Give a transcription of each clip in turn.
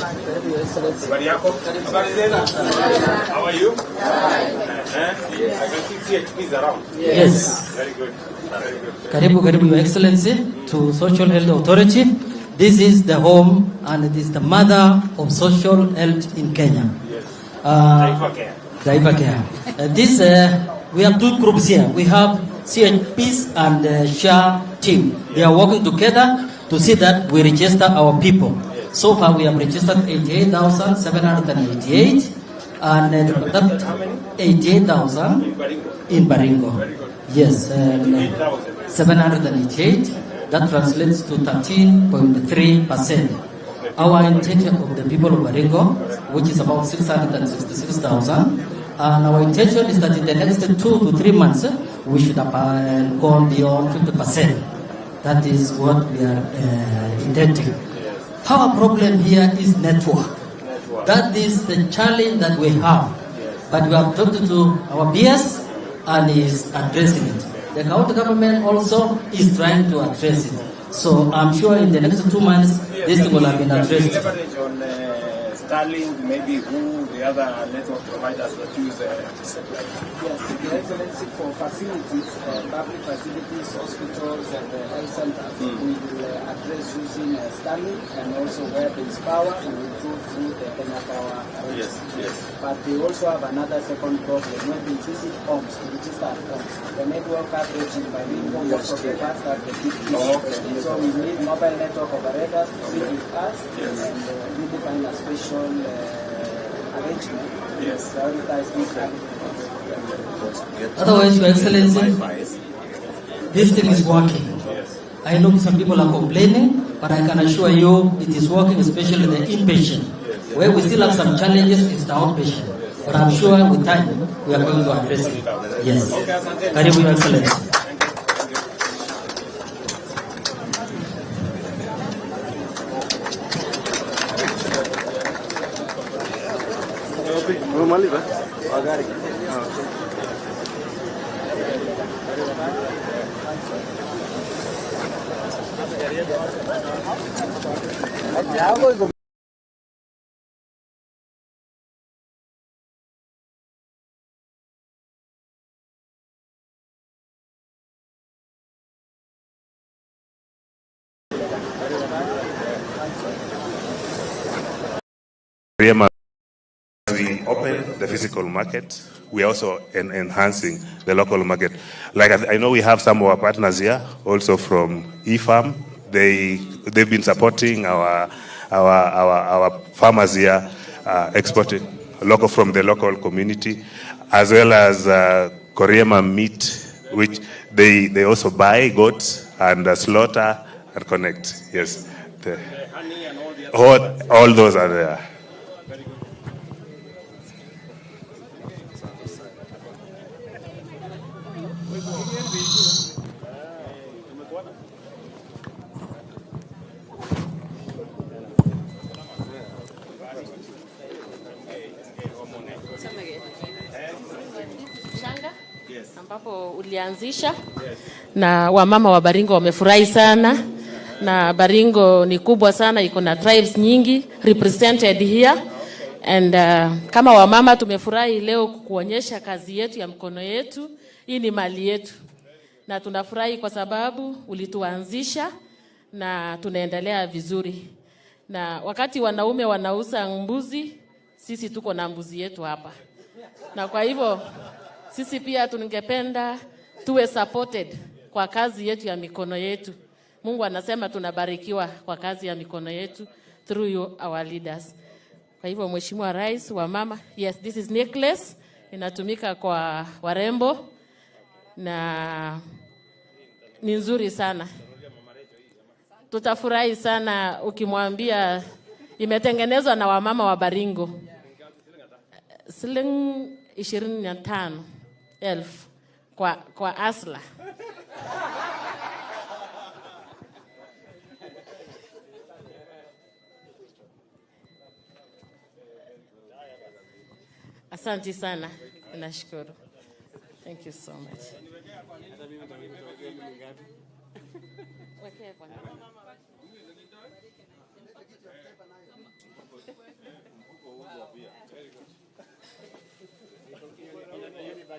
How are you? I can see CHPs around. Yes. Very good. Very good. Karibu, Your Excellency, to Social Health Authority. This is the home and it is the mother of social health in Kenya. Yes. Daiva Care. We have two groups here. We have CHPs and SHA team. They are working together to see that we register our people. So far we have registered 88,788 and that 88,000 in Baringo. Yes, 788. That translates to 13.3%. Our intention of the people of Baringo, which is about 666,000, and our intention is that in the next 2 to 3 months, we should have gone beyond 50%. That is what we are intending. Our problem here is network. That is the challenge that we have. But we have talked to our BS and is addressing it. The county government also is trying to address it. So I'm sure in the next 2 months, this will have been addressed. Starlink, maybe who the other network providers that use supply. Yes, Your Excellency, for facilities, public facilities, hospitals and health centers, we will address using Starlink, and also where there is power, we will go through the Kenya Power. Yes, yes. But they also have another second problem, when we visit homes, registered homes. The network coverage in Baringo was of the past as the big issue. So we need mobile network operators to sit with us and really find a special arrangement. Yes. Prioritize this. Otherwise, Your Excellency, this thing is working. I know some people are complaining, but I can assure you it is working, especially the inpatient. Where we still have some challenges is the outpatient. But I'm sure with time, we are going to address it. Yes. Karibu, Your Excellency. We open the physical market. We are also enhancing the local market. Like I know we have some of our partners here, also from eFarm. They've been supporting our farmers here, exporting local from the local community, as well as Koriema meat, which they also buy goats and slaughter and connect. Yes, all those are there. Ambapo ulianzisha na wamama wa Baringo wamefurahi sana, na Baringo ni kubwa sana, iko na tribes nyingi represented here, and kama wamama tumefurahi leo kuonyesha kazi yetu ya mkono yetu. Hii ni mali yetu na tunafurahi kwa sababu ulituanzisha na tunaendelea vizuri. Na wakati wanaume wanauza mbuzi, sisi tuko na mbuzi yetu hapa, na kwa hivyo sisi pia tungependa tuwe supported kwa kazi yetu ya mikono yetu. Mungu anasema tunabarikiwa kwa kazi ya mikono yetu through you, our leaders. Kwa hivyo Mheshimiwa Rais wa mama, yes, this is necklace, inatumika kwa warembo na ni nzuri sana. Tutafurahi sana ukimwambia imetengenezwa na wamama wa Baringo. Shilingi 25,000 kwa asla. Asante sana. Nashukuru. Thank you so much.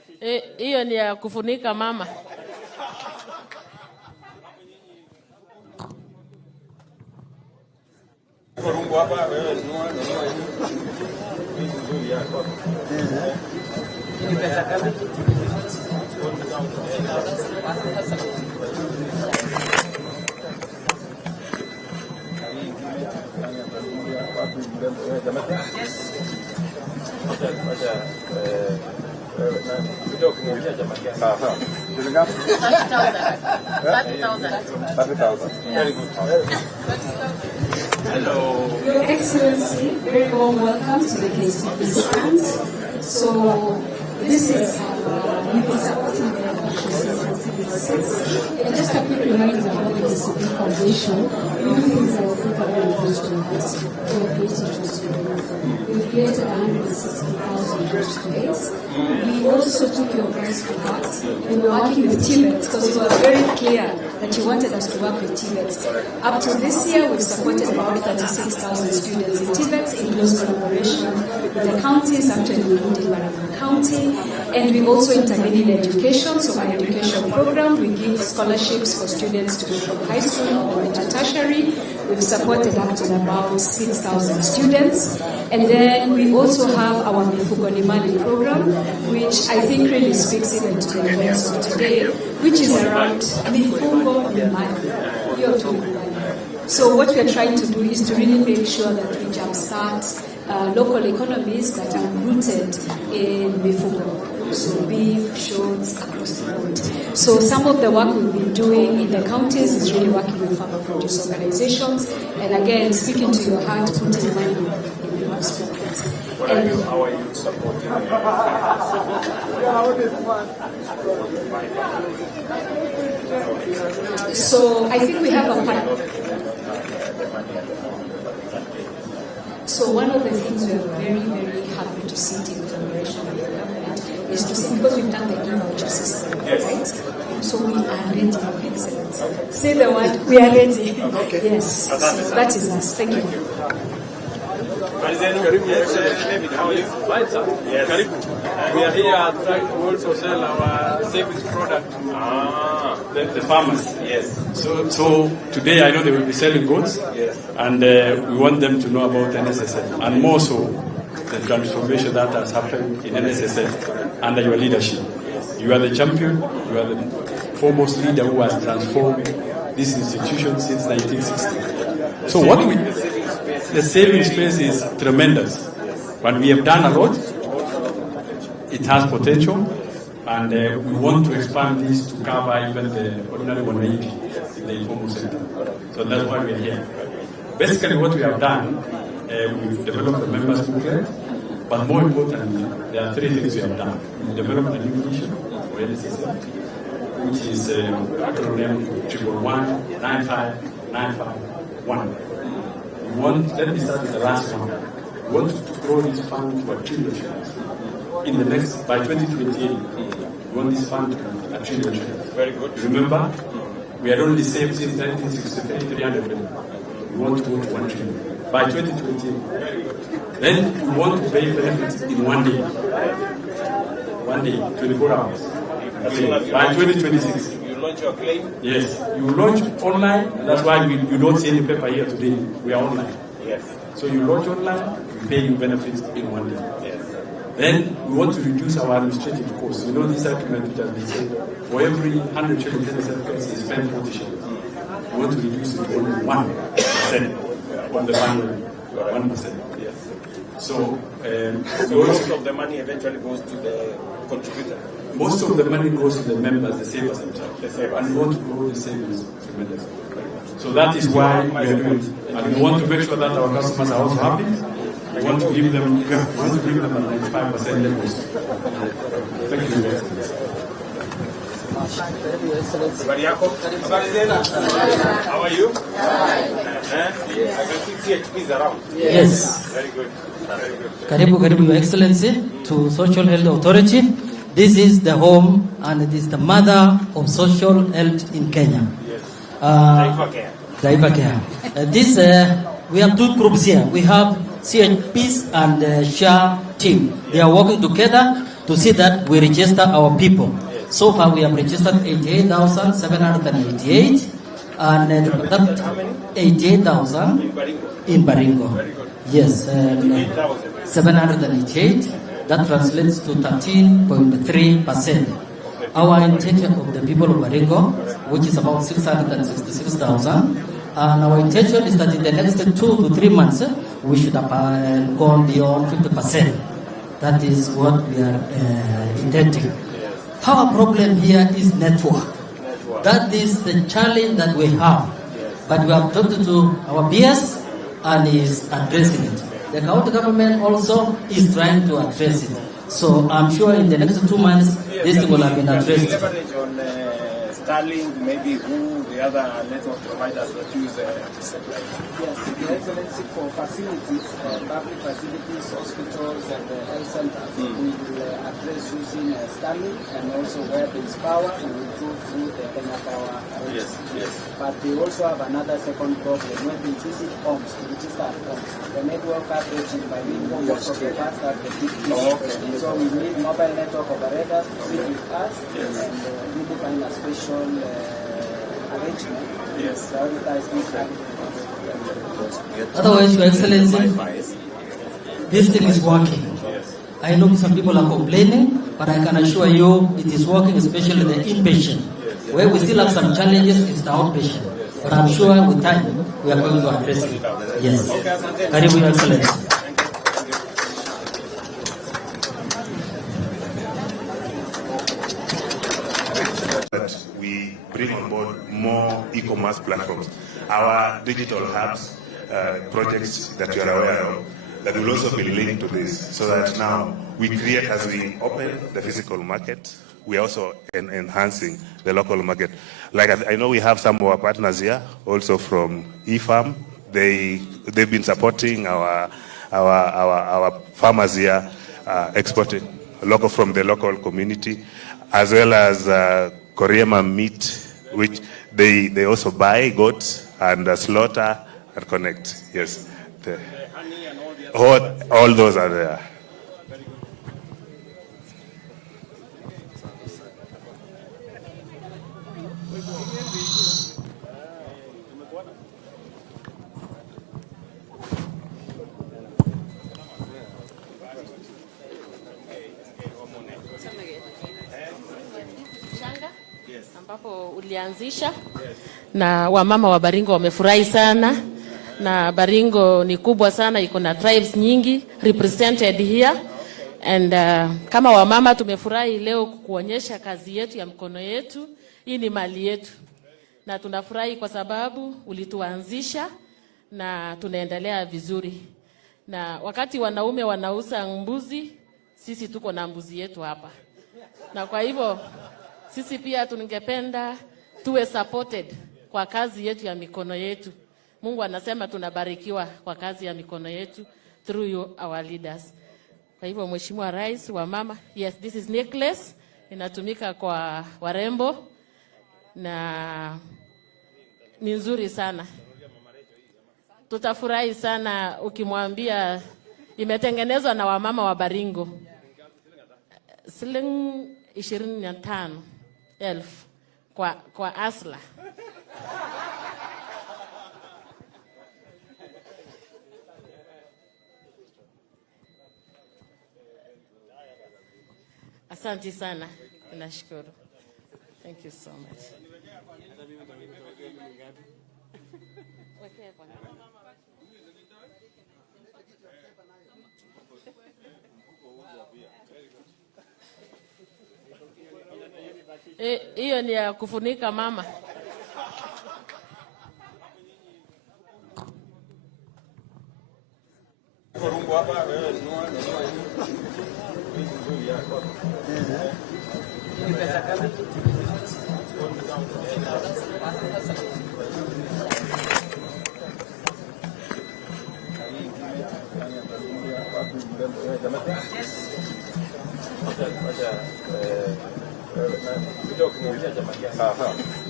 Hiyo ni ya kufunika mama. Korungu hapa wewe nunua Ni pesa ngapi? Your Excellency, very warm welcome to the KTNNews stand. So, this is we've supporting the CitizenTV 6. And just a quick reminder about the KTNNews Foundation. We do things that we can really close to us. We are creating jobs to the We've created 160,000 jobs to date. We also took your advice to heart, and we're working with TVET because you were very clear that you wanted us to work with TVET. Up to this year, we've supported about 36,000 students in TVET in close collaboration with the counties, actually including Baringo County, and we also intervene in education. So our education program, we give scholarships for students to go from high school or into tertiary. We've supported up to about 6,000 students. And then we also have our Mifugo Nimali program, which I think really speaks even to the events of today, which is around Mifugo Nimali. So what we are trying to do is to really make sure that we jumpstart local economies that are rooted in Mifugo. So beef, shorts, across the board. So some of the work we've been doing in the counties is really working with farmer produce organizations, and again, speaking to your heart, putting money in people's pockets. How are you supporting So I think we have a partner. So one of the things we are very, very happy to see in collaboration with the government is to see, because we've done the e-voucher system, right? So we are ready, Your Excellency. Say the word, we are ready. Okay. Yes, so that is us. Thank you. How are you? Fine, sir. Yes. We are here trying to also sell our savings product. The farmers. Yes. So today I know they will be selling goods. Yes. And we want them to know about NSSF, and more so the transformation that has happened in NSSF under your leadership. You are the champion. You are the foremost leader who has transformed this institution since 1960. So what we, the saving space is tremendous, but we have done a lot. It has potential, and we want to expand this to cover even the ordinary 180 in the informal sector. So that's why we are here. Basically, what we have done, we've developed a members booklet, but more importantly, there are three things we have done. We developed a new mission for NSSF, which is acronym 111-95-951. Let me start with the last one. We want to grow this fund to $1 trillion. In the next, by 2028, we want this fund to $1 trillion. Very good. Remember, we had only saved since 1963 $300 billion. We want to go to $1 trillion by 2028. Then we want to pay benefits in 1 day. 1 day, 24 hours. By 2026. You launch your claim? Yes. You launch online, and that's why you don't see any paper here today. We are online. Yes. So you launch online, we pay you benefits in 1 day. Yes. Then we want to reduce our administrative costs. You know this argument which has been said, for every 100 shillings NSSF you spend 40 shillings. We want to reduce it to only 1% of the money. 1%. Yes. So Most of the money eventually goes to the contributor. most of the money goes to the members, the savers themselves. The savers. And we want to grow the savings tremendously. So that is why we are doing it. And we want to make sure that our customers are also happy. We want to give them a 95% levels. Thank you. Habari yako? Habari zenu? How are you? I can see CHPs around. Yes. Very good. Very good. Karibu, Your Excellency, to Social Health Authority. This is the home and it is the mother of social health in Kenya. Yes. Taifa Care. We have two groups here. We have CHPs and SHA team. They are working together to see that we register our people. So far, we have registered 88,788, and that 88,000 in Baringo. Yes, 788. That translates to 13.3%. Our intention of the people of Baringo, which is about 666,000, and our intention is that in the next 2 to 3 months, we should have gone beyond 50%. That is what we are intending. Our problem here is network. That is the challenge that we have. But we have talked to our PS and is addressing it. The county government also is trying to address it. So I'm sure in the next 2 months, this will have been addressed. Leverage on Starlink, maybe who the other network providers that use supply. Yes, the Excellency, for facilities, public facilities, hospitals, and health centers, we will address using Starlink, and also where there is power, we will go through the Kenya Power. Yes. But they also have another second problem, when they visit homes, to register at homes. The network coverage in Balingo was of the past as the big issue. So we need mobile network operators to sit with us and really find a special arrangement. Yes. Prioritize this. Otherwise, Your Excellency, this thing is working. I know some people are complaining, but I can assure you it is working, especially the inpatient. Where we still have some challenges is the outpatient. But I'm sure with time, we are going to address it. Yes. Karibu, Your Excellency. We bring on board more e-commerce platforms. Our digital hubs, projects that you are aware of, that will also be linked to this, so that now we create, as we open the physical market, we are also enhancing the local market. Like I know we have some of our partners here, also from eFarm. They've been supporting our farmers here, exporting local from the local community, as well as Koreama meat, which they also buy goats and slaughter and connect. Yes, all those are there. Ambapo ulianzisha na wamama wa Baringo wamefurahi sana, na Baringo ni kubwa sana, iko na tribes nyingi represented here, and kama wamama tumefurahi leo kuonyesha kazi yetu ya mkono yetu. Hii ni mali yetu, na tunafurahi kwa sababu ulituanzisha na tunaendelea vizuri. Na wakati wanaume wanauza mbuzi, sisi tuko na mbuzi yetu hapa, na kwa hivyo sisi pia tungependa tuwe supported kwa kazi yetu ya mikono yetu. Mungu anasema tunabarikiwa kwa kazi ya mikono yetu through you, our leaders. Kwa hivyo Mheshimiwa Rais wa mama, yes, this is necklace, inatumika kwa warembo na ni nzuri sana. Tutafurahi sana ukimwambia imetengenezwa na wamama wa Baringo. Shilingi 25,000 kwa asla. Asante sana. Nashukuru. Thank you so much. Hiyo ni ya kufunika mama.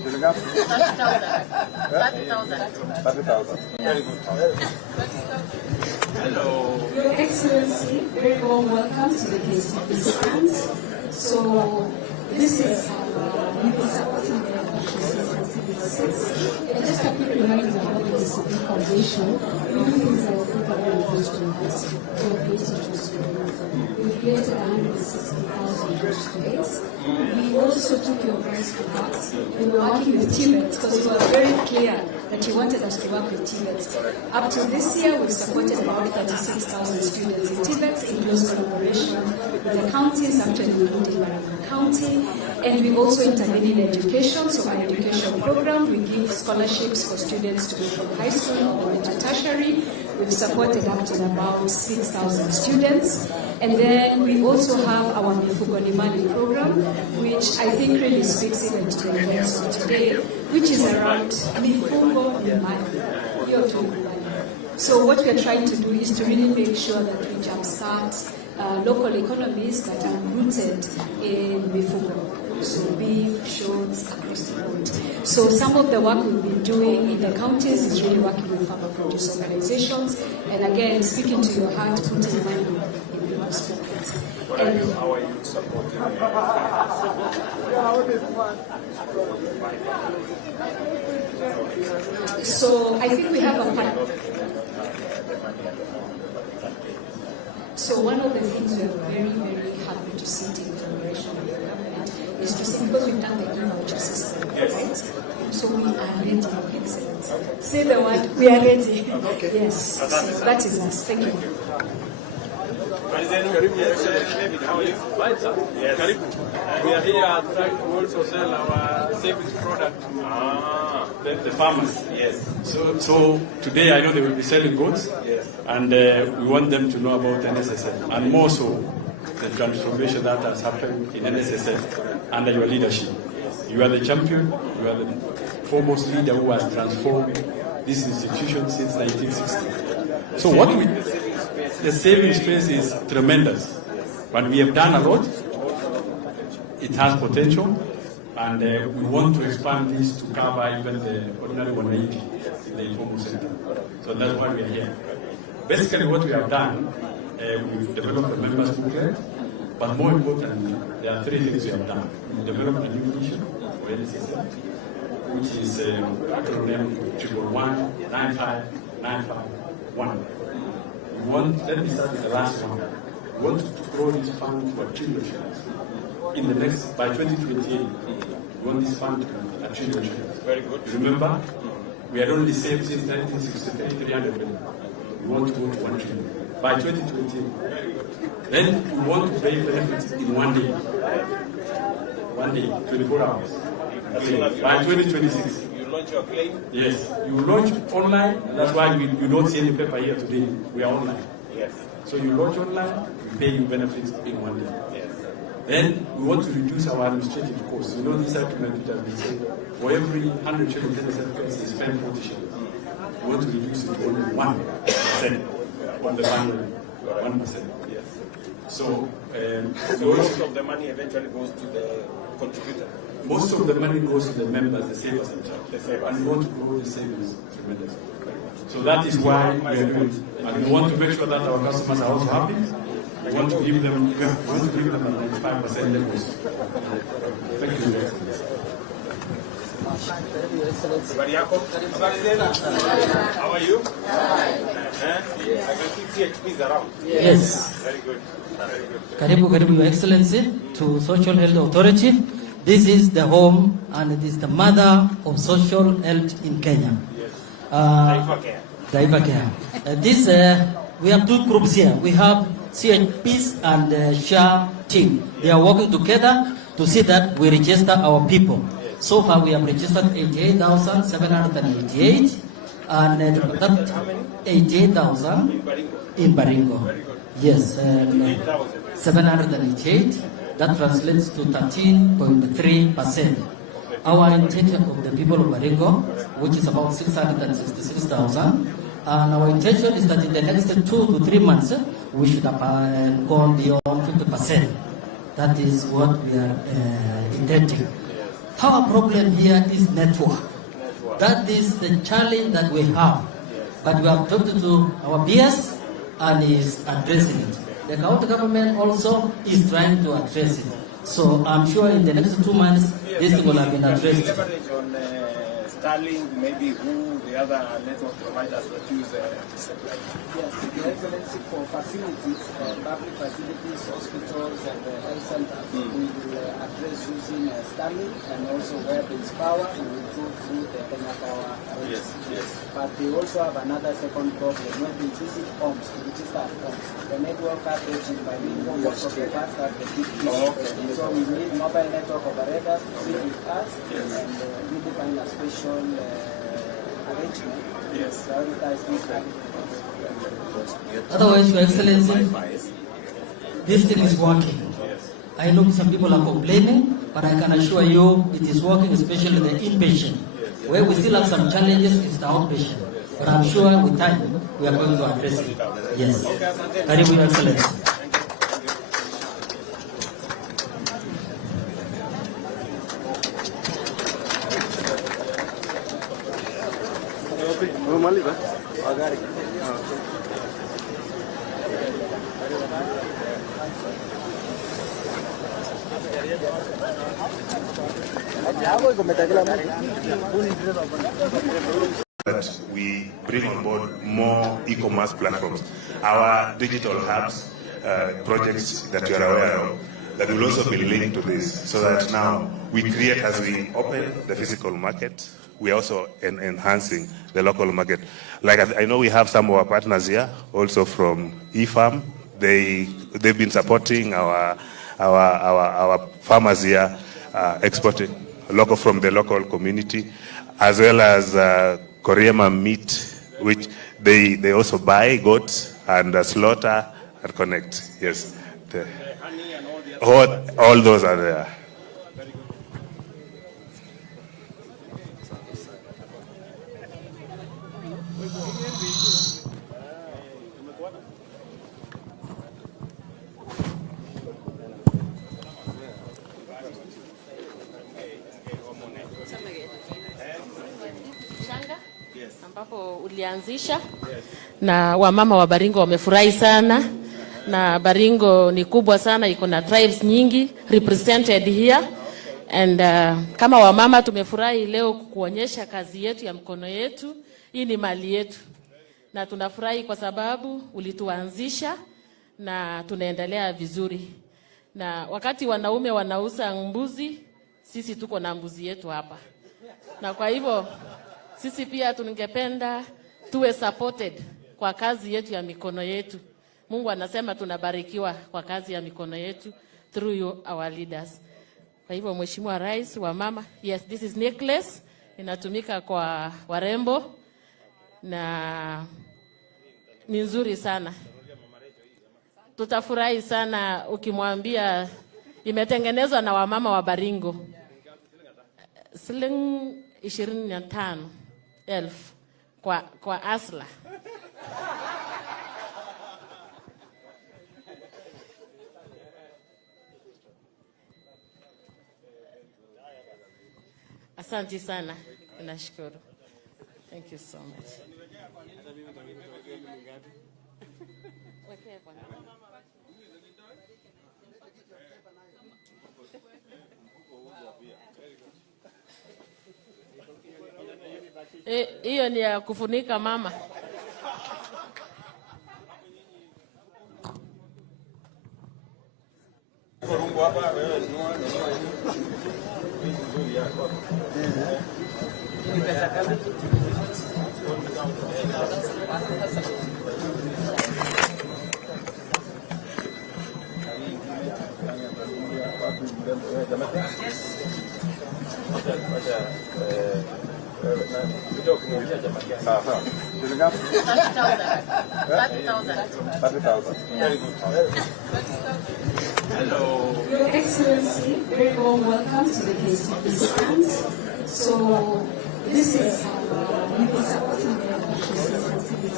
30,000. Very good. Hello. Your Excellency, very warm welcome to the KTNNews stand. So, this is we've supporting the CitizenTV 6. And just a quick reminder about the CCP Foundation. We do things like recovery of those students, we've created 160,000 jobs to date. We also took your voice to heart. We were working with TVET because you were very clear that you wanted us to work with TVET. Up to this year, we've supported about 36,000 students in TVET in close collaboration with the counties, actually including Baringo County. And we also intervene in education. So our education program, we give scholarships for students to go from high school all the way to tertiary. We've supported up to about 6,000 students. And then we also have our Mifugo ni Mali program, which I think really speaks even to the events of today, which is around Mifugo ni Mali. So what we are trying to do is to really make sure that we jumpstart local economies that are rooted in Mifugo. So beef, shorts, across the board. So some of the work we've been doing in the counties is really working with farmer produce organizations, and again, speaking to your heart, putting money in people's pockets. And How are you supporting so I think we have a plan. So one of the things we are very, very happy to see in collaboration with the government is to see, because we've done the e-voucher system, right? So we are ready, excellent. Say the word, we are ready. Yes, so that is us. Thank you. How are you? Fine, sir. Yes. We are here trying to also sell our savings product to The farmers. Yes. So today I know they will be selling goods, Yes. and we want them to know about NSSF, and more so the transformation that has happened in NSSF under your leadership. You are the champion, you are the foremost leader who has transformed this institution since 1960. So the saving space is tremendous, but we have done a lot. It has potential, and we want to expand this to cover even the ordinary 180 in the informal sector. So that's why we are here. Basically what we have done, we've developed a members booklet, but more importantly, there are three things we have done. We developed a new mission for NSSF, which is acronym 111-95-951. Let me start with the last one. We want to grow this fund to $1 trillion. By 2028, we want this fund to $1 trillion. Very good. Remember, we had only saved since 1963 300 billion. We want to go to $1 trillion. By 2028, then we want to pay benefits in 1 day. 1 day, 24 hours. By 2026. You launch your claim? Yes, you launch online, and that's why you don't see any paper here today. We are online. Yes. So you launch online, we pay you benefits in 1 day. Yes. Then we want to reduce our administrative costs. You know this argument which has been said, for every 100 shillings NSSF they spend 40 shillings. We want to reduce it to only 1% of the money. 1%. Yes. So Most of the money eventually goes to the contributor. most of the money goes to the members, the savers themselves. The savers. And we want to grow the savings tremendously. So that is why we are doing it. And we want to make sure that our customers are also happy. We want to give them a 95% levels. Thank you. Habari yako? Habari zenu? How are you? I can see CHPs around. Yes. Very good. Very good. Karibu, Your Excellency, to Social Health Authority. This is the home and it is the mother of social health in Kenya. Yes. Taifa Care. We have two groups here. We have CHPs and SHA team. They are working together to see that we register our people. So far, we have registered 88,788, and that 88,000 in Baringo. Yes, 788. That translates to 13.3%. Our intention of the people of Baringo, which is about 666,000, and our intention is that in the next 2 to 3 months, we should have gone beyond 50%. That is what we are intending. Our problem here is network. That is the challenge that we have. But we have talked to our peers and is addressing it. The county government also is trying to address it. So I'm sure in the next 2 months, this will have been addressed. Leverage on Starlink, maybe who the other network providers that use satellite. Yes, Your Excellency, for facilities, public facilities, hospitals, and health centers, we will address using Starlink, and also where there is power, we will go through the Kenya Power. Yes. But they also have another second problem, not in CC homes, which is that homes. The network coverage in Baringo was of the past as the big issue. So we need mobile network operators to sit with us and really find a special arrangement. Yes. Prioritize this. Otherwise, Your Excellency, this thing is working. I know some people are complaining, but I can assure you it is working, especially the inpatient. Where we still have some challenges is the outpatient. But I'm sure with time, we are going to address it. Yes. Karibu, Your Excellency. That we bring on board more e-commerce platforms, our digital hubs, projects that you are aware of, that will also be linked to this, so that now we create, as we open the physical market, we are also enhancing the local market. Like I know we have some of our partners here, also from eFarm. They've been supporting our farmers here, exporting from the local community, as well as Koreama meat, which they also buy goats and slaughter and connect. Yes, all those are there. Ambapo ulianzisha na wamama wa Baringo wamefurahi sana, na Baringo ni kubwa sana, iko na tribes nyingi represented here, and kama wamama tumefurahi leo kuonyesha kazi yetu ya mkono yetu. Hii ni mali yetu, na tunafurahi kwa sababu ulituanzisha na tunaendelea vizuri. Na wakati wanaume wanauza mbuzi, sisi tuko na mbuzi yetu hapa, na kwa hivyo sisi pia tungependa tuwe supported kwa kazi yetu ya mikono yetu. Mungu anasema tunabarikiwa kwa kazi ya mikono yetu through you, our leaders. Kwa hivyo Mheshimiwa Rais wa mama, yes, this is necklace, inatumika kwa warembo na ni nzuri sana. Tutafurahi sana ukimwambia imetengenezwa na wamama wa Baringo. Shilingi 25,000 kwa asla. Asante sana. Nashukuru. Thank you so much. Hiyo ni ya kufunika mama. Your Excellency, very warm welcome to the KTNNews stand. So this is we've been supporting the CitizenTV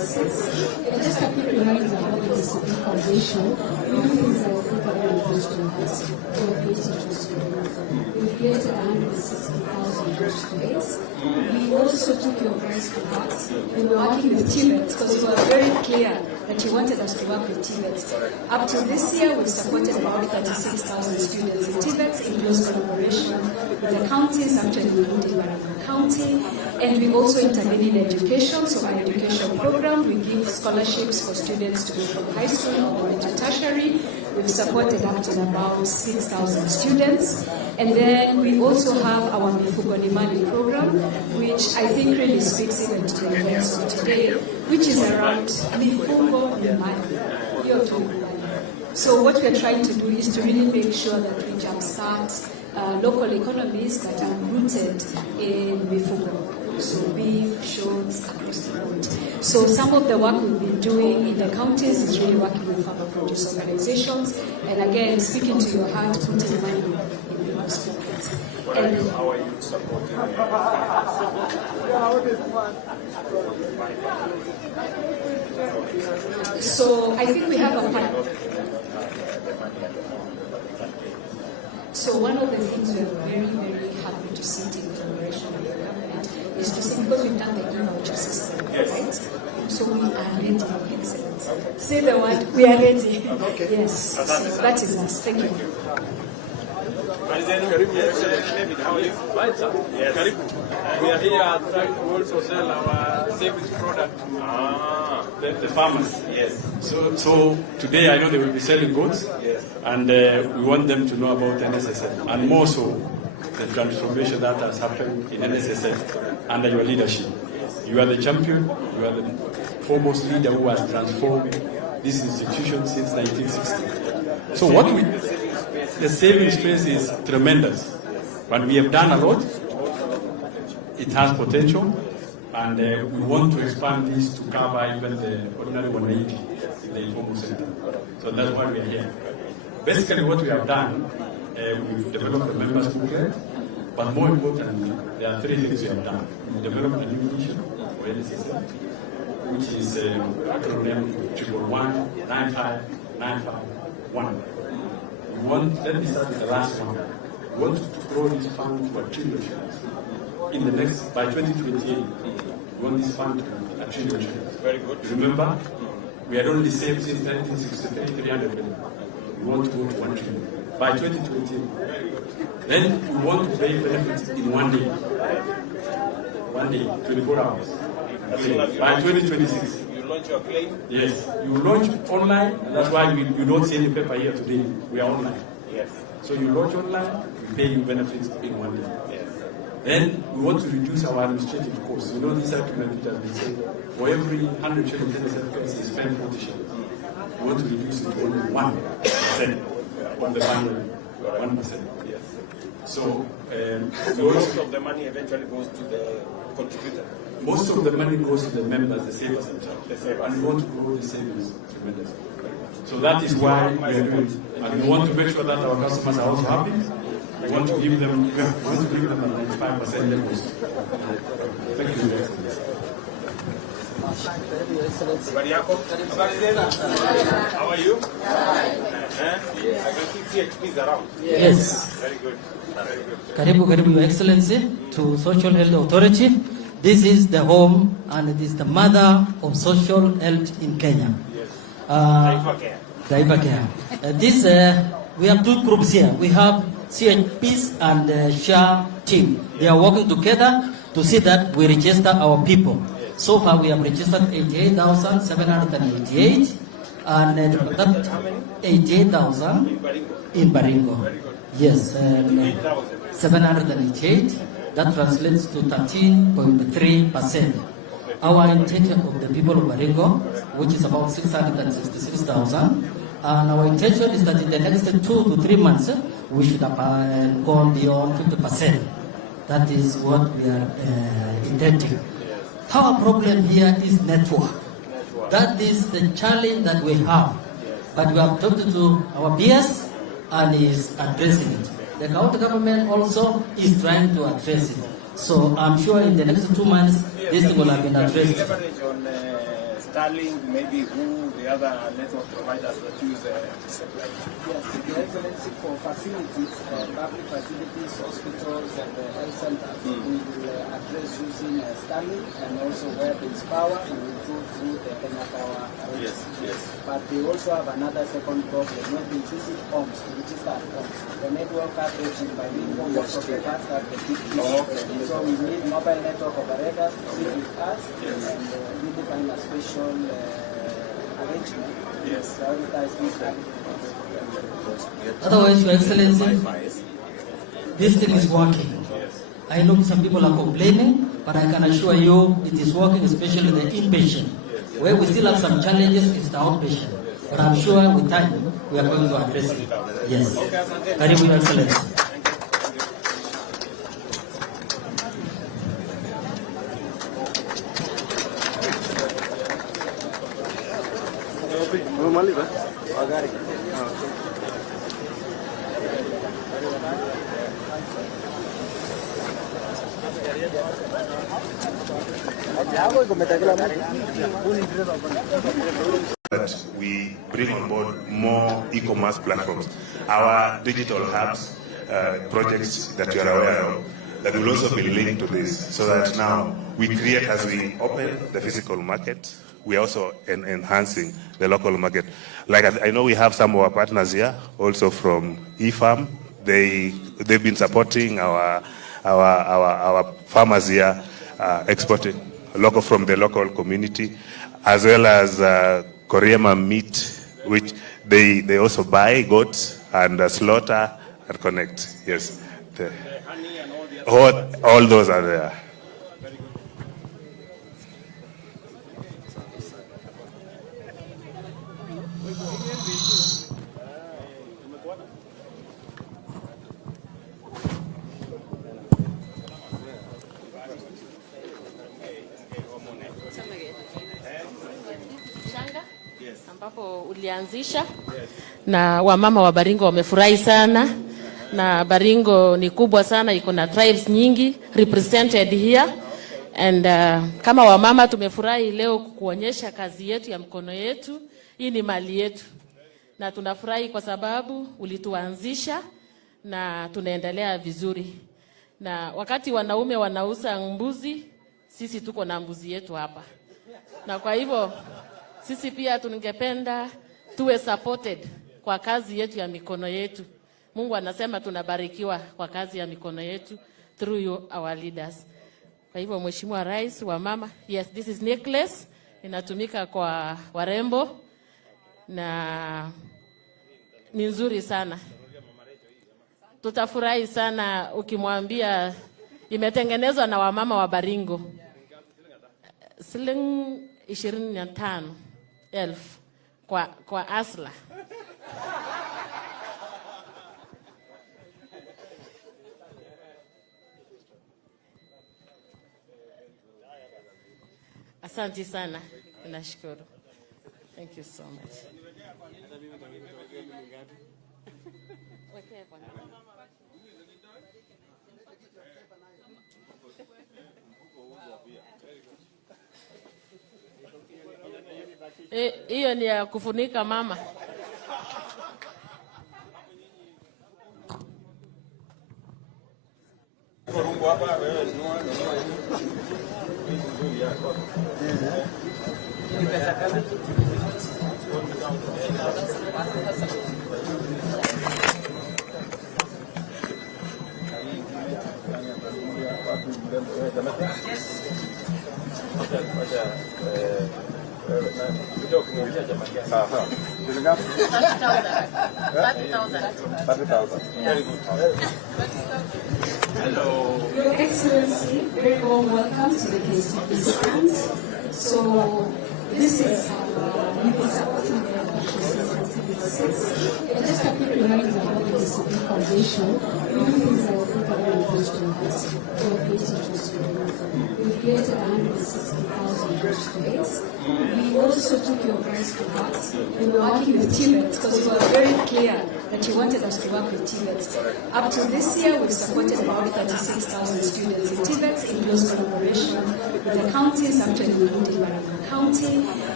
2026. And just a quick reminder about the CCP Foundation. We do things that I think are very close to us for teachers to do. We've created 160,000 jobs to date. We also took your voice to heart. We were working with TVET because you were very clear that you wanted us to work with TVET. Up to this year, we've supported about 36,000 students in TVET in close collaboration with the counties, actually including Baringo County. And we also intervene in education. So our education program, we give scholarships for students to go from high school all the way to tertiary. We've supported up to about 6,000 students. And then we also have our Mifugo ni Mali program, which I think really speaks even to the events of today, which is around Mifugo ni Mali. So what we're trying to do is to really make sure that we jumpstart local economies that are rooted in Mifugo. So beef, shorts, across the board. So some of the work we've been doing in the counties is really working with farmer produce organizations, and again, speaking to your heart, putting money in people's pockets. And How are you supporting so I think we have a plan. So one of the things we are very, very happy to see in collaboration with the government is to see, because we've done the e-voucher system, right? So we are ready. Excellent. Say the word, we are ready. Yes. So that is us. Thank you. David, how are you? Right, sir. Yes. We are here trying to also sell our service product to the farmers. Yes. So today I know they will be selling goods, Yes. and we want them to know about NSSF, and more so the transformation that has happened in NSSF under your leadership. You are the champion. You are the foremost leader who has transformed this institution since 1960. So what the saving space is tremendous, but we have done a lot. It has potential, and we want to expand this to cover even the ordinary 180 in the informal sector. So that's why we are here. Basically, what we have done, we've developed a members booklet, but more importantly, there are three things we have done. We developed a new mission for NSSF, which is acronym 111-95-951. Let me start with the last one. We want to grow this fund to $1 trillion in the next, by 2028. We want this fund to $1 trillion. Very good. Remember, we had only saved since 1963 300 billion. We want to go to $1 trillion by 2028. Then we want to pay benefits in 1 day. 1 day, 24 hours. By 2026. Launch your claim? Yes, you launch online. That's why you don't see any paper here today. We are online. Yes. So you launch online, we pay you benefits in 1 day. Yes. Then we want to reduce our administrative costs. You know this argument which has been said, for every 100 shillings NSSF pays, you spend 40 shillings. We want to reduce it to only 1% of the final 1%. Yes. So, Most of the money eventually goes to the contributor. most of the money goes to the members, the savers themselves. The savers. And we want to grow the savings tremendously. So that is why we are doing it. And we want to make sure that our customers are also happy. We want to give them, a 95% levels. Thank you, Your Excellency. Habari yako? Habari zenu? How are you? I can see CHPs around. Yes. Very good. Very good. Karibu, Your Excellency, to Social Health Authority. This is the home and it is the mother of social health in Kenya. Yes. Taifa Care. We have two groups here. We have CHPs and SHA team. They are working together to see that we register our people. So far we have registered 88,788 and that 88,000 in Baringo. Yes, 788. That translates to 13.3%. Our intention of the people of Baringo, which is about 666,000, and our intention is that in the next 2 to 3 months, we should have gone beyond 50%. That is what we are intending. Our problem here is network. That is the challenge that we have. But we have talked to our PS and is addressing it. The county government also is trying to address it. So I'm sure in the next 2 months, this will have been addressed. Leverage on Starlink, maybe who the other network providers that use satellite? Yes, Your Excellency, for facilities, public facilities, hospitals, and health centers, we will address using Starlink, and also where there is power, we will go through the Kenya Power. Yes, yes. But they also have another second problem, not in CC homes, which is that the network coverage in Balingo was of the past as the big issue. So we need mobile network operators to sit with us and really find a special arrangement to prioritize this time. Otherwise, Your Excellency, this thing is working. I know some people are complaining, but I can assure you it is working, especially the inpatient. Where we still have some challenges is the outpatient. But I'm sure with time, we are going to address it. Yes. Karibu, Your Excellency. That we bring on board more e-commerce platforms, our digital hubs, projects that you are aware of, that will also be linked to this, so that now we create, as we open the physical market, we are also enhancing the local market. Like I know we have some of our partners here, also from eFarm. They've been supporting our farmers here, exporting local from the local community, as well as Koreama meat, which they also buy goats and slaughter and connect. Yes, all those are there. Ambapo ulianzisha na wamama wa Baringo wamefurahi sana, na Baringo ni kubwa sana, iko na tribes nyingi represented here, and kama wamama tumefurahi leo kuonyesha kazi yetu ya mkono yetu. Hii ni mali yetu na tunafurahi kwa sababu ulituanzisha na tunaendelea vizuri. Na wakati wanaume wanauza mbuzi, sisi tuko na mbuzi yetu hapa, na kwa hivyo sisi pia tungependa tuwe supported kwa kazi yetu ya mikono yetu. Mungu anasema tunabarikiwa kwa kazi ya mikono yetu through you, our leaders. Kwa hivyo Mheshimiwa Rais wa mama, yes, this is necklace, inatumika kwa warembo na ni nzuri sana. Tutafurahi sana ukimwambia imetengenezwa na wamama wa Baringo. Shilingi 25,000 kwa asla. Asante sana. Nashukuru. Thank you so much. Hiyo ni ya kufunika mama. Your Excellency, very warm welcome to the KTNNews stand. So this is we've been supporting the CitizenTV 6. And just a quick reminder about the CCP Foundation. We do things that will put very close to us. So we've created 160,000 jobs to it. We also took your advice to heart. We were working with TVET because you were very clear that you wanted us to work with TVET. Up to this year, we've supported about 36,000 students in TVET in close collaboration with the counties, actually including Baringo County.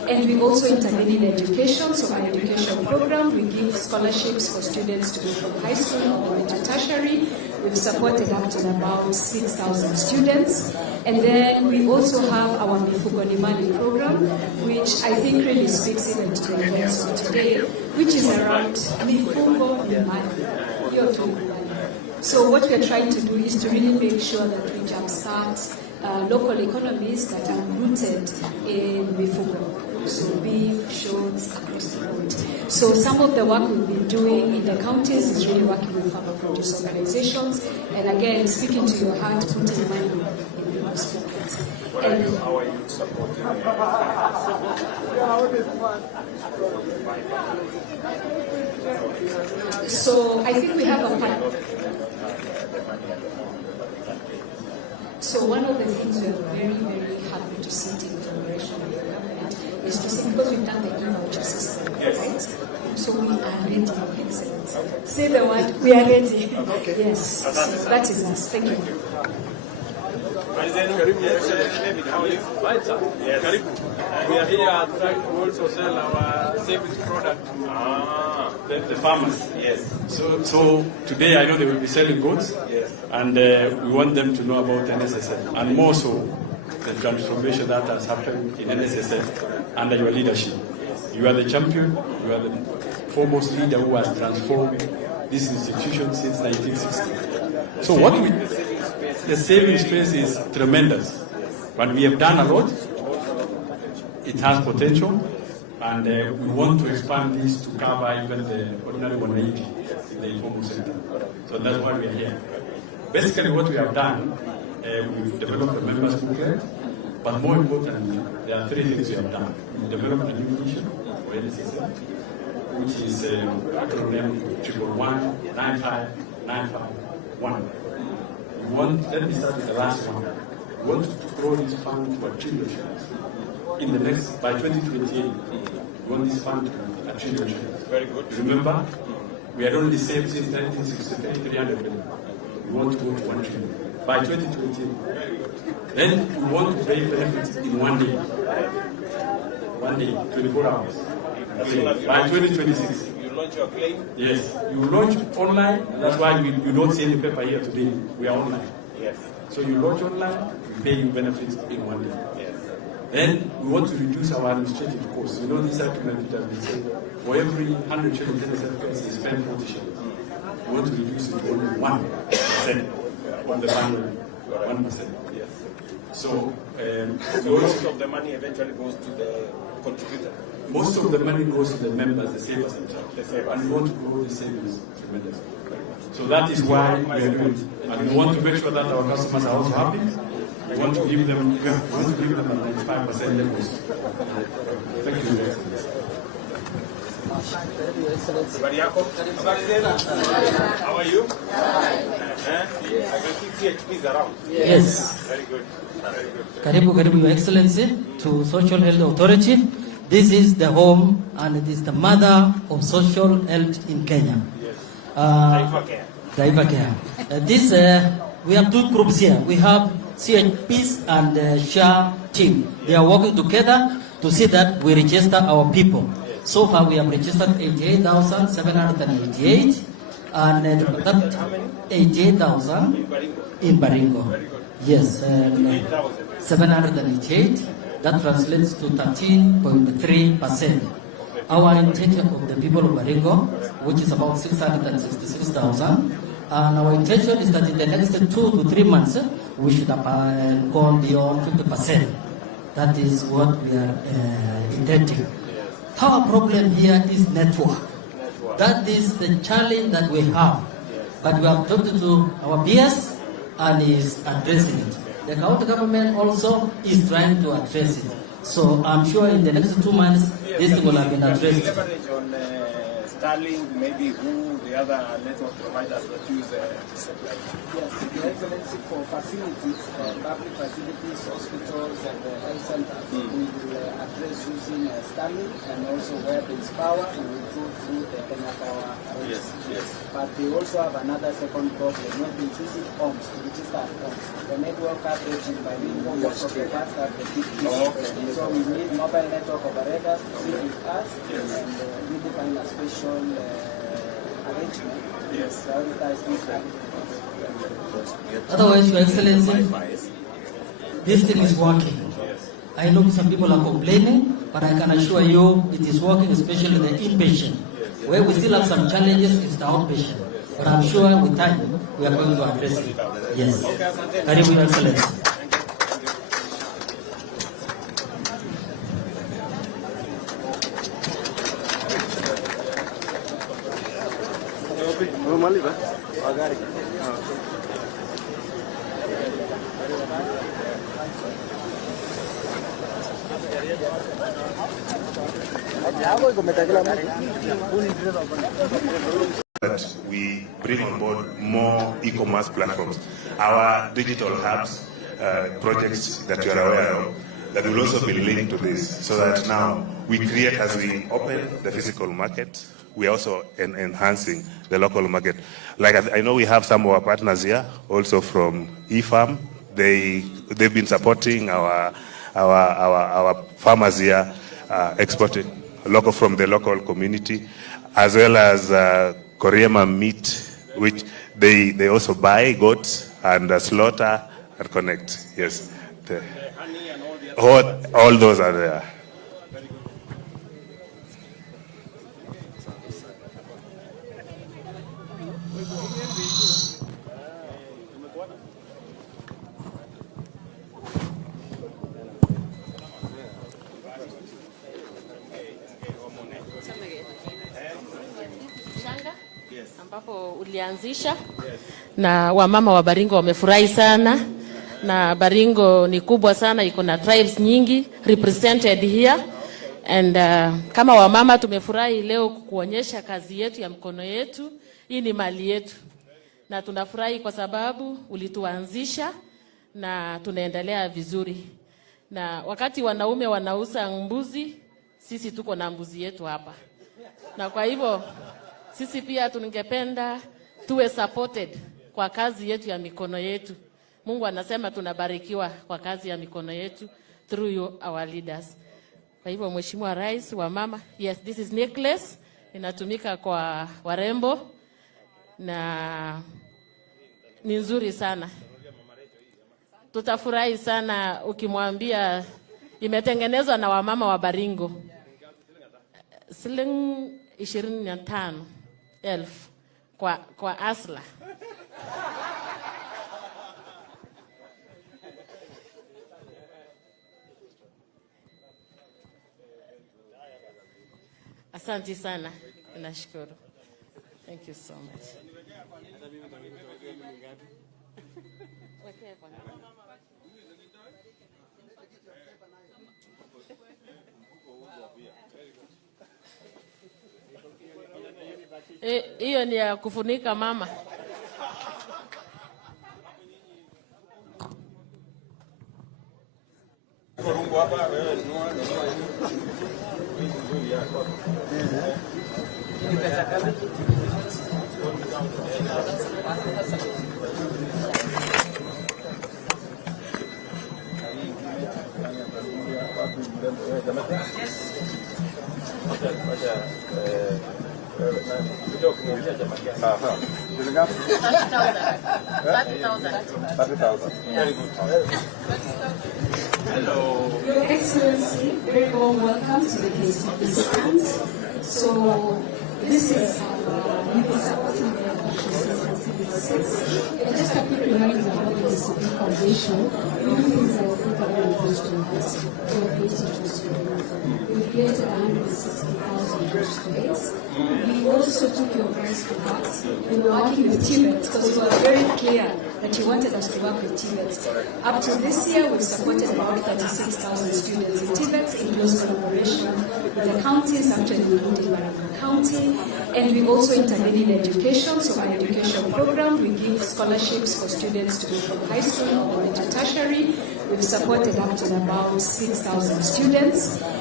And we also intervene in education. So our education program, we give scholarships for students to go from high school all the way to tertiary. We've supported up to about 6,000 students. And then we also have our Mifugo ni Mali program, which I think really speaks even to the events of today, which is around Mifugo ni Mali. So what we are trying to do is to really make sure that we jumpstart local economies that are rooted in Mifugo. So beef, shorts, across the board. So some of the work we've been doing in the counties is really working with farmer produce organizations, and again, speaking to your heart, putting money in people's pockets. And How are you supporting so I think we have a plan. So one of the things we are very, very happy to see in collaboration with the government is to see, because we've done the e-voucher system, right? So we are ready, excellent. Say the word, we are ready. Yes, so that is us. Thank you. David, how are you? Right, sir. Yes. Karibu. We are here trying to also sell our service product to the farmers. Yes. So today I know they will be selling goods, Yes. and we want them to know about NSSF, and more so the transformation that has happened in NSSF under your leadership. You are the champion, you are the foremost leader who has transformed this institution since 1960. So the saving space is tremendous, but we have done a lot. It has potential, and we want to expand this to cover even the ordinary 180 in the informal sector. So that's why we are here. Basically what we have done, we've developed a members booklet, but more importantly, there are three things we have done. We developed a new mission for NSSF, which is acronym 111-95-951. Let me start with the last one. We want to grow this fund to $1 trillion in the next, by 2028. We want this fund to $1 trillion. Very good. Remember, we had only saved since 1963 300 billion. We want to go to $1 trillion by 2028. Then we want to pay benefits in 1 day. 1 day, 24 hours. By 2026. You launch your claim? Yes, you launch online. That's why you don't see any paper here today. We are online. Yes. So you launch online, we pay you benefits in 1 day. Yes. Then we want to reduce our administrative costs. You know, this argument which has been said, for every 100 shillings NSSF gets, they spend 40 shillings. We want to reduce it to only 1% of the money. 1%. Yes. So, Most of the money eventually goes to the contributor. most of the money goes to the members, the savers themselves. The savers. And we want to grow the savings tremendously. So that is why we are doing it. And we want to make sure that our customers are also happy. We want to give them a 95% levels. Thank you. Habari yako? Habari zenu? How are you? I can see CHPs around. Yes. Very good. Very good. Karibu, Your Excellency, to Social Health Authority. This is the home and it is the mother of social health in Kenya. Yes. Taifa Care. We have two groups here. We have CHPs and SHA team. They are working together to see that we register our people. So far, we have registered 88,788, and 88,000 in Baringo. Yes, 788. That translates to 13.3%. Our intention of the people of Baringo, which is about 666,000, and our intention is that in the next 2 to 3 months, we should have gone beyond 50%. That is what we are intending. Our problem here is network. That is the challenge that we have. But we have talked to our PS and is addressing it. The county government also is trying to address it. So I'm sure in the next 2 months, this will have been addressed. Leverage on Starlink, maybe who the other network providers that use supply. Yes, Your Excellency, for facilities, public facilities, hospitals, and health centers, we will address using Starlink. early, and also where there is power, we will go through the Kenya Power arrangement. Yes. But they also have another second problem, not in visit homes, which is that homes. The network coverage in Baringo, most of the parts have the big issue. So we need mobile network operators to sit with us and really find a special arrangement to prioritize this one. Otherwise, Your Excellency, this thing is working. I know some people are complaining, but I can assure you it is working, especially the inpatient. Where we still have some challenges is the outpatient. But I'm sure with time, we are going to address it. Yes. Karibu, Your Excellency. That we bring on board more e-commerce platforms, our digital hubs, projects that you are aware of, that will also be linked to this, so that now we create, as we open the physical market, we are also enhancing the local market. Like I know we have some of our partners here, also from eFarm. They've been supporting our farmers here, exporting from the local community, as well as Koreama meat, which they also buy goats and slaughter and connect. Yes, all those are there. Ambapo ulianzisha na wamama wa Baringo wamefurahi sana, na Baringo ni kubwa sana, iko na tribes nyingi represented here, and kama wamama tumefurahi leo kuonyesha kazi yetu ya mkono yetu. Hii ni mali yetu, na tunafurahi kwa sababu ulituanzisha na tunaendelea vizuri. Na wakati wanaume wanauza mbuzi, sisi tuko na mbuzi yetu hapa, na kwa hivyo sisi pia tungependa tuwe supported kwa kazi yetu ya mikono yetu. Mungu anasema tunabarikiwa kwa kazi ya mikono yetu through you, our leaders. Kwa hivyo Mheshimiwa Rais wa mama, yes, this is necklace, inatumika kwa warembo na ni nzuri sana. Tutafurahi sana ukimwambia imetengenezwa na wamama wa Baringo. Shilingi 25,000 kwa asla. Asante sana. Nashukuru. Thank you so much. Hiyo ni ya kufunika mama. Your Excellency, very warm welcome to the KTNNews stand. So this is we've been supporting the election since 1986. And just a quick reminder about the CCP Foundation. We do things that I think are very close to us. So we've created 160,000 jobs to date. We also took your advice to heart. We were working with TVET because we were very clear that you wanted us to work with TVET. Up to this year, we've supported about 36,000 students in TVET in close collaboration with the counties, actually including Baringo County. And we've also intervened in education. So our education program, we give scholarships for students to go from high school or into tertiary. We've supported up to about 6,000 students.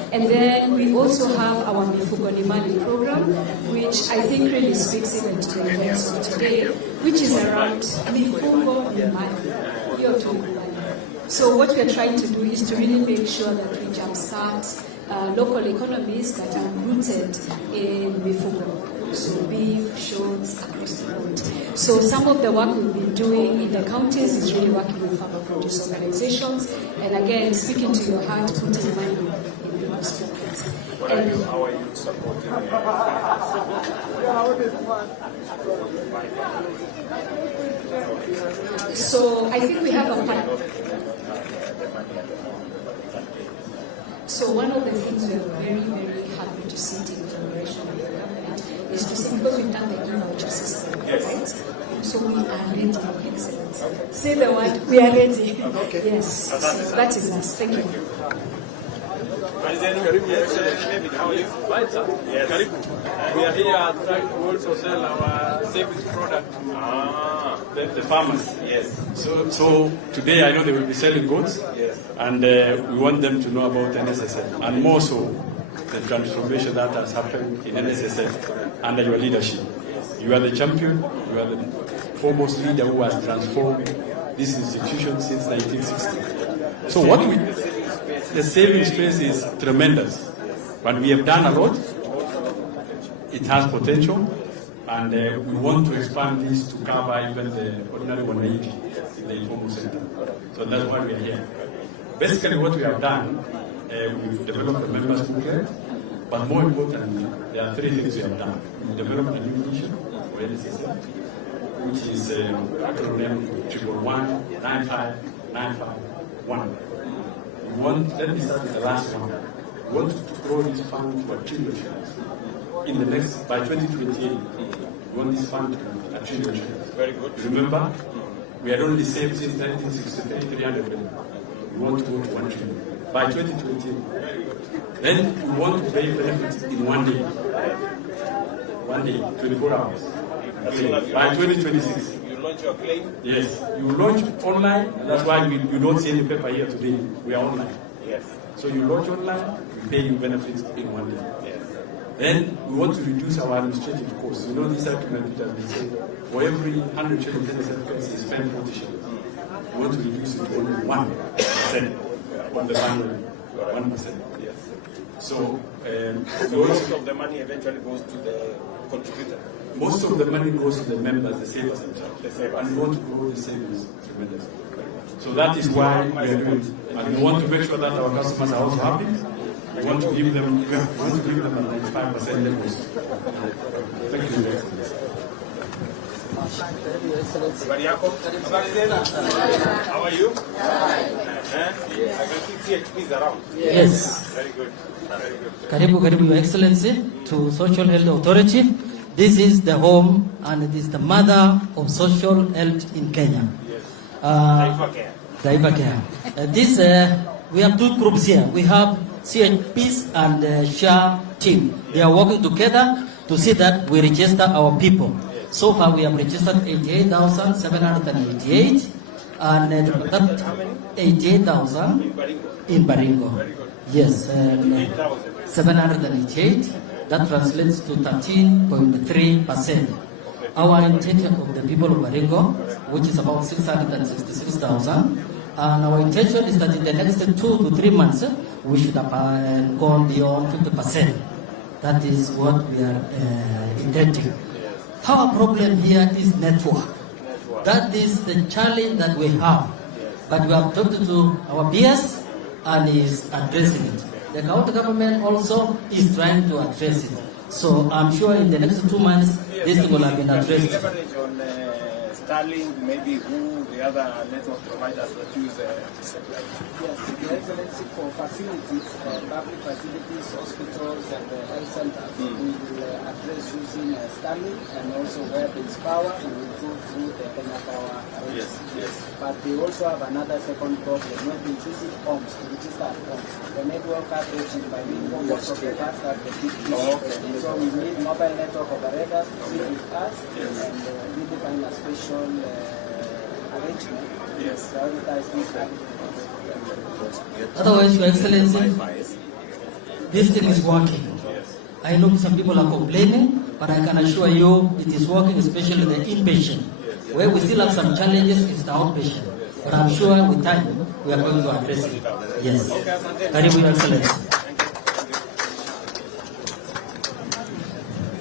And then we also have our Mifugo ni Mali program, which I think really speaks even to the events of today, which is around Mifugo ni Mali. So what we are trying to do is to really make sure that we jumpstart local economies that are rooted in Mifugo. So beef, shorts, across the board. So some of the work we've been doing in the counties is really working with farmer produce organizations, and again, speaking to your heart, putting money in people's pockets. How are you supporting So I think we have a plan. So one of the things we are very, very happy to see in collaboration with the government is to see, because we've done the e-voucher system, right? So we are ready, excellent. Say the word, we are ready. Okay. Yes, so that is us. Thank you. Yes, how are you? Fine, sir. Yes. We are here trying to also sell our savings product to the farmers. Yes. So today I know they will be selling goods, Yes. and we want them to know about NSSF, and more so the transformation that has happened in NSSF under your leadership. You are the champion, you are the foremost leader who has transformed this institution since 1960. So the saving space is tremendous, but we have done a lot. It has potential, and we want to expand this to cover even the ordinary 180 in the informal sector. So that's why we are here. Basically what we have done, we've developed a members booklet, but more importantly, there are three things we have done. We've developed a new mission for NSSF, which is acronym 111-95-951. Let me start with the last one. We want to grow this fund to $1 trillion in the next, by 2028. We want this fund to $1 trillion. Very good. Remember, we had only saved since 1963 300 billion. We want to go to $1 trillion by 2028. Then we want to pay benefits in 1 day. 1 day, 24 hours. By 2026. Launch your claim? Yes, you launch online. That's why you don't see any paper here today. We are online. Yes. So you launch online, we pay you benefits in 1 day. Yes. Then we want to reduce our administrative costs. You know this argument which has been said, for every 100 shillings NSSF you spend 40 shillings. We want to reduce it to only 1% of the final 1%. Yes. So most of the money eventually goes to the contributor. Most of the money goes to the members, the savers themselves. The savers. And we want to grow the savings tremendously. So that is why we are doing it. And we want to make sure that our customers are also happy. We want to give them, a 95% levels. Thank you very much. How are you? I can see CHPs around. Yes. Very good. Very good. Karibu, Your Excellency, to Social Health Authority. This is the home and it is the mother of social health in Kenya. Yes. Taifa Care. We have two groups here. We have CHPs and SHA team. They are working together to see that we register our people. So far we have registered 88,788 and that 88,000 in Baringo. Yes, 788. That translates to 13.3%. Our intention of the people of Baringo, which is about 666,000, and our intention is that in the next 2 to 3 months, we should have gone beyond 50%. That is what we are intending. Our problem here is network. That is the challenge that we have. But we have talked to our PS and is addressing it. The county government also is trying to address it. So I'm sure in the next 2 months, this will have been addressed. Leverage on Starlink, maybe who the other network providers that use satellite. Yes, Your Excellency, for facilities, public facilities, hospitals, and health centers, we will address using Starlink, and also where there is power, we will go through the Kenya Power arrangement. Yes, yes. But they also have another second problem, not in CC homes, which is that homes. The network coverage in Balingo was of the past as the big issue. So we need mobile network operators to sit with us and really find a special arrangement to prioritize this. Otherwise, Your Excellency, this thing is working. I know some people are complaining, but I can assure you it is working, especially the inpatient. Where we still have some challenges is the outpatient. But I'm sure with time we are going to address it. Yes. Karibu, Your Excellency.